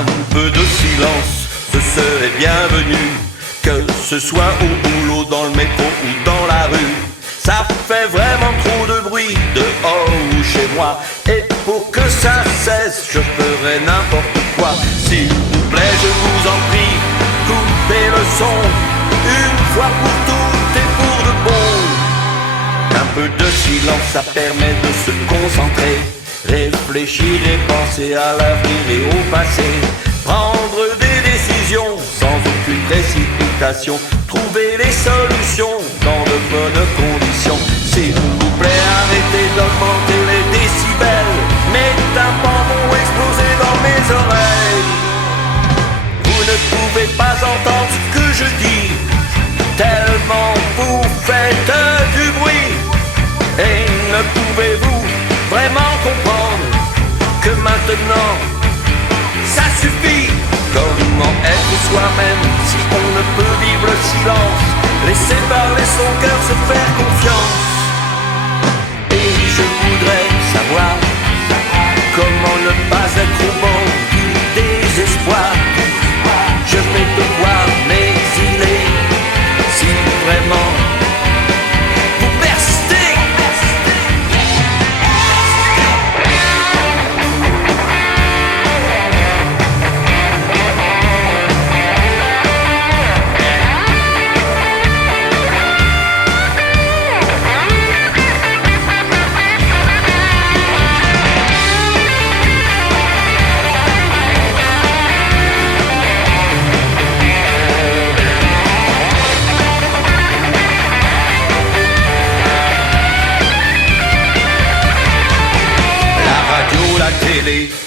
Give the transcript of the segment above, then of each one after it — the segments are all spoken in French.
Un peu de silence, ce serait bienvenu. Que ce soit au boulot, dans le métro ou dans la rue. Ça fait vraiment trop de bruit dehors ou chez moi. Et pour que ça cesse, je ferai n'importe quoi. S'il vous plaît, je vous en prie, coupez le son. Une fois pour toutes et pour de bon. Un peu de silence, ça permet de se concentrer. Réfléchir et penser à l'avenir et au passé. Prendre des décisions sans aucune précipitation. Trouver les solutions dans de bonnes conditions. S'il vous plaît, arrêtez d'augmenter les décibels. Mes tympans vont exploser dans mes oreilles. Vous ne pouvez pas entendre ce que je dis, tellement vous faites du bruit. Et ne pouvez-vous vraiment comprendre que maintenant ça suffit? Comment être soi-même si on ne peut vivre le silence? Laisser parler son cœur, se faire confiance. Et je voudrais savoir comment ne pas être au bord du désespoir. Je vais devoir m'exiler si vraiment vous persistez.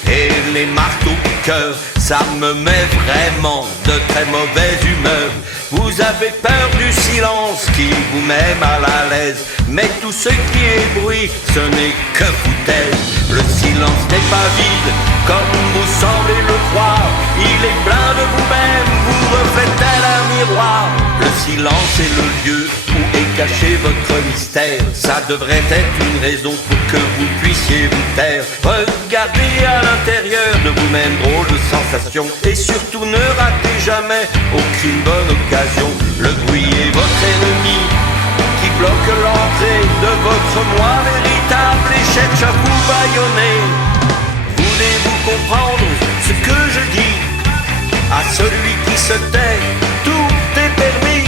Et les marteaux-piqueurs, ça me met vraiment de très mauvaise humeur. Vous avez peur du silence qui vous met mal à l'aise. Mais tout ce qui est bruit, ce n'est que foutaise. Le silence n'est pas vide, comme vous semblez le croire. Il est plein de vous-même, vous reflète tel un miroir. Le silence est le lieu où est caché votre mystère. Ça devrait être une raison pour que vous puissiez vous taire. Regardez à l'intérieur de vous-même, drôle de sensation. Et surtout ne ratez jamais aucune bonne occasion. Le bruit est votre ennemi qui bloque l'entrée de votre moi. Véritable échec à vous bâillonner. Voulez-vous comprendre ce que je dis? À celui qui se tait, tout est permis.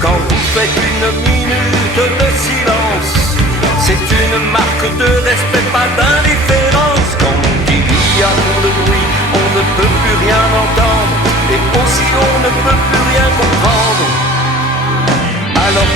Quand vous faites une minute de silence, c'est une marque de respect, pas d'indifférence. Quand il y a trop de bruit, on ne peut plus rien entendre. Et aussi on ne peut plus rien comprendre. Alors